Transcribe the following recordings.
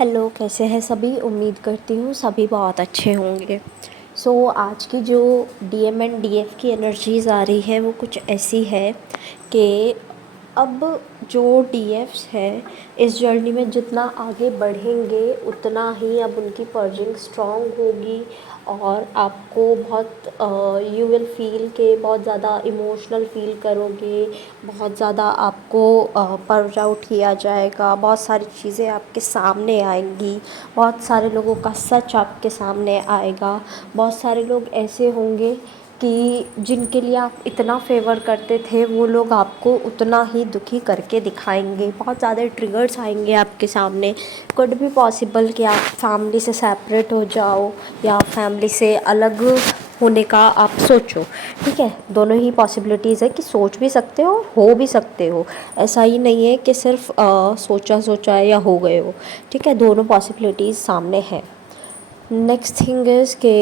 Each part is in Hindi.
हेलो, कैसे हैं सभी। उम्मीद करती हूँ सभी बहुत अच्छे होंगे। आज की जो डीएम एंड डीएफ की एनर्जीज़ आ रही है वो कुछ ऐसी है कि अब जो डीएफ्स हैं इस जर्नी में जितना आगे बढ़ेंगे उतना ही अब उनकी पर्जिंग स्ट्रॉन्ग होगी और आपको बहुत यू विल फील के बहुत ज़्यादा इमोशनल फील करोगे। बहुत ज़्यादा आपको पर्ज आउट किया जाएगा, बहुत सारी चीज़ें आपके सामने आएंगी, बहुत सारे लोगों का सच आपके सामने आएगा। बहुत सारे लोग ऐसे होंगे कि जिनके लिए आप इतना फेवर करते थे वो लोग आपको उतना ही दुखी करके दिखाएंगे। बहुत ज़्यादा ट्रिगर्स आएंगे आपके सामने। कुड भी पॉसिबल कि आप फैमिली से सेपरेट हो जाओ या फैमिली से अलग होने का आप सोचो। ठीक है, दोनों ही पॉसिबिलिटीज़ है कि सोच भी सकते हो भी सकते हो। ऐसा ही नहीं है कि सिर्फ सोचा सोचा है या हो गए हो। ठीक है, दोनों पॉसिबिलिटीज़ सामने है। नेक्स्ट थिंग इज़ के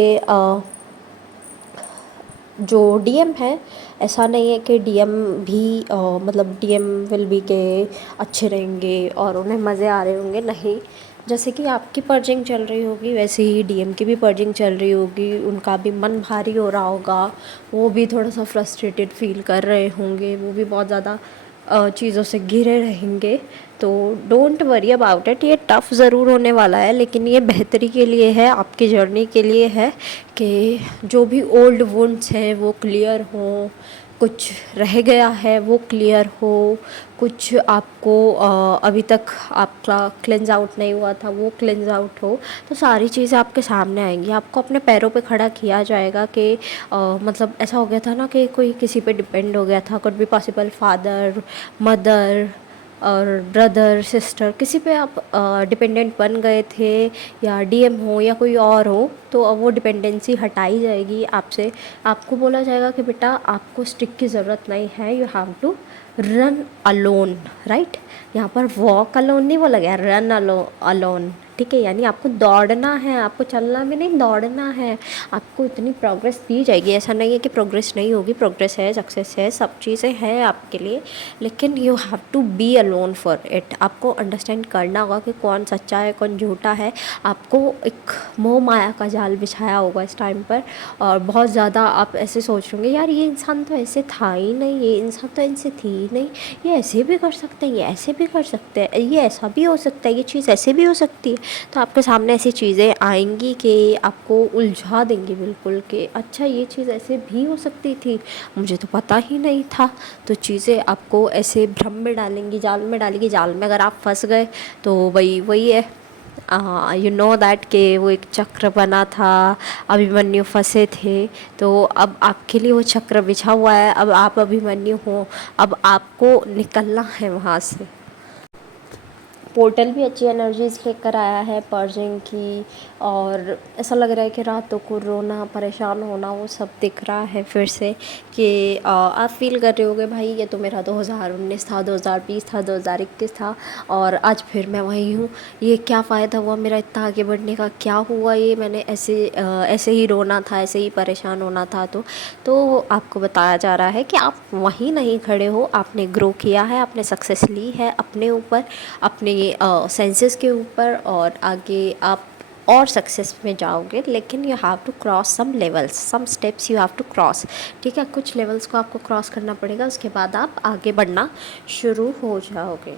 जो डीएम है, ऐसा नहीं है कि डीएम भी मतलब डीएम विल बी के अच्छे रहेंगे और उन्हें मज़े आ रहे होंगे, नहीं। जैसे कि आपकी पर्जिंग चल रही होगी वैसे ही डीएम की भी पर्जिंग चल रही होगी। उनका भी मन भारी हो रहा होगा, वो भी थोड़ा सा फ्रस्ट्रेटेड फील कर रहे होंगे, वो भी बहुत ज़्यादा चीज़ों से घिरे रहेंगे। तो डोंट वरी अबाउट इट। ये टफ़ ज़रूर होने वाला है लेकिन ये बेहतरी के लिए है, आपकी जर्नी के लिए है कि जो भी ओल्ड वुंड्स हैं वो क्लियर हों, कुछ रह गया है वो क्लियर हो, कुछ आपको अभी तक आपका क्लेंज आउट नहीं हुआ था वो क्लेंज आउट हो। तो सारी चीज़ें आपके सामने आएंगी, आपको अपने पैरों पे खड़ा किया जाएगा कि मतलब ऐसा हो गया था ना कि कोई किसी पे डिपेंड हो गया था। कुड भी पॉसिबल फादर, मदर और ब्रदर, सिस्टर, किसी पे आप डिपेंडेंट बन गए थे या डीएम हो या कोई और हो, तो अब वो डिपेंडेंसी हटाई जाएगी आपसे। आपको बोला जाएगा कि बेटा आपको स्टिक की ज़रूरत नहीं है, you have to run alone, right. यहाँ पर वॉक अलोन नहीं बोला गया, रन अलोन। ठीक है, यानी आपको दौड़ना है, आपको चलना भी नहीं, दौड़ना है। आपको इतनी प्रोग्रेस दी जाएगी, ऐसा नहीं है कि प्रोग्रेस नहीं होगी, प्रोग्रेस है, सक्सेस है, सब चीज़ें हैं आपके लिए। लेकिन you have to be alone for it. आपको अंडरस्टैंड करना होगा कि कौन सच्चा है कौन झूठा है। आपको एक मोह माया का जाल बिछाया होगा इस टाइम पर और बहुत ज़्यादा आप ऐसे सोच रहे होंगे, यार ये इंसान तो ऐसे था ही नहीं, ये इंसान तो इनसे थी ही नहीं, ये ऐसे भी कर सकते हैं, ये ऐसे भी कर सकते हैं, ये ऐसा भी हो सकता है, ये चीज़ ऐसे भी हो सकती है। तो आपके सामने ऐसी चीज़ें आएंगी कि आपको उलझा देंगी बिल्कुल कि अच्छा ये चीज़ ऐसे भी हो सकती थी, मुझे तो पता ही नहीं था। तो चीज़ें आपको ऐसे भ्रम में डालेंगी, जाल में डालेंगी। जाल में अगर आप फंस गए तो वही है, यू नो दैट कि वो एक चक्र बना था, अभिमन्यु फंसे थे। तो अब आपके लिए वो चक्र बिछा हुआ है, अब आप अभिमन्यु हो, अब आपको निकलना है वहाँ से। पोर्टल भी अच्छी एनर्जीज़ लेकर आया है पर्जिंग की, और ऐसा लग रहा है कि रातों को रोना, परेशान होना वो सब दिख रहा है फिर से। कि आप फील कर रहे होगे भाई ये तो मेरा 2019 था, 2020 था, 2021 था और आज फिर मैं वही हूँ। ये क्या फ़ायदा हुआ मेरा इतना आगे बढ़ने का, क्या हुआ, ये मैंने ऐसे ही रोना था, ऐसे ही परेशान होना था। तो आपको बताया जा रहा है कि आप वहीं नहीं खड़े हो, आपने ग्रो किया है, आपने सक्सेस ली है अपने ऊपर, अपने सेंसेस के ऊपर, और आगे आप और सक्सेस में जाओगे। लेकिन you have to cross some levels, some steps you have to cross. ठीक है, कुछ लेवल्स को आपको क्रॉस करना पड़ेगा, उसके बाद आप आगे बढ़ना शुरू हो जाओगे।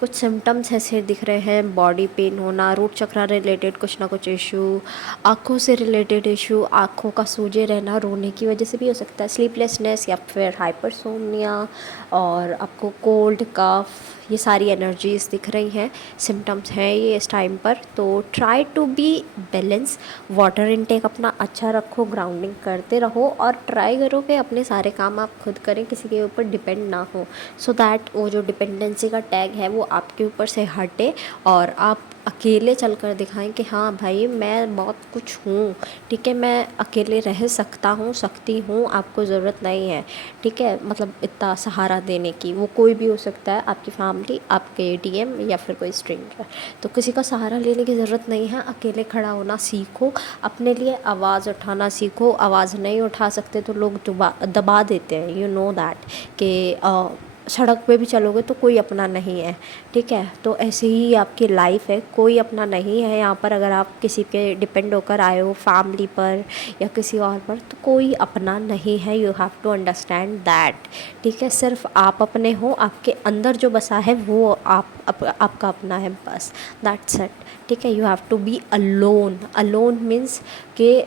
कुछ सिम्टम्स ऐसे दिख रहे हैं, बॉडी पेन होना, रूट चक्रा रिलेटेड कुछ ना कुछ इशू, आँखों से रिलेटेड इशू, आँखों का सूजे रहना रोने की वजह से भी हो सकता है, स्लीपलेसनेस या फिर हाइपरसोमनिया, और आपको कोल्ड, कफ, ये सारी एनर्जीज़ दिख रही हैं, सिम्टम्स हैं ये इस टाइम पर। तो try to be balance, water intake अपना अच्छा रखो, ग्राउंडिंग करते रहो और ट्राई करो कि अपने सारे काम आप खुद करें, किसी के ऊपर डिपेंड ना हो, सो दैट वो जो डिपेंडेंसी का टैग है वो आपके ऊपर से हटे और आप अकेले चल कर दिखाएं कि हाँ भाई मैं बहुत कुछ हूँ। ठीक है, मैं अकेले रह सकता हूँ, सकती हूँ, आपको ज़रूरत नहीं है। ठीक है, मतलब इतना सहारा देने की, वो कोई भी हो सकता है, आपकी फैमिली, आपके डीएम या फिर कोई स्ट्रेंजर। तो किसी का सहारा लेने की ज़रूरत नहीं है, अकेले खड़ा होना सीखो, अपने लिए आवाज़ उठाना सीखो। आवाज़ नहीं उठा सकते तो लोग दबा देते हैं, यू नो दैट कि सड़क पे भी चलोगे तो कोई अपना नहीं है, ठीक है। तो ऐसे ही आपकी लाइफ है, कोई अपना नहीं है यहाँ पर। अगर आप किसी पे डिपेंड होकर आए हो, फैमिली पर या किसी और पर, तो कोई अपना नहीं है। You have to understand that, ठीक है। सिर्फ आप अपने हो, आपके अंदर जो बसा है वो आपका अपना है, बस दैट्स इट, ठीक है। You have to be alone. Alone means कि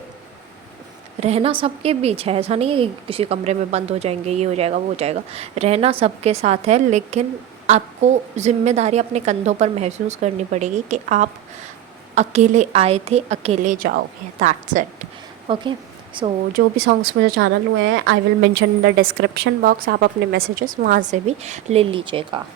रहना सबके बीच है, ऐसा नहीं है कि किसी कमरे में बंद हो जाएंगे, ये हो जाएगा वो हो जाएगा। रहना सबके साथ है, लेकिन आपको जिम्मेदारी अपने कंधों पर महसूस करनी पड़ेगी कि आप अकेले आए थे, अकेले जाओगे, दैट्स इट, ओके। सो जो भी सॉन्ग्स मुझे चैनल हुए हैं, I will mention in the description box, आप अपने मैसेजेस वहाँ से भी ले लीजिएगा।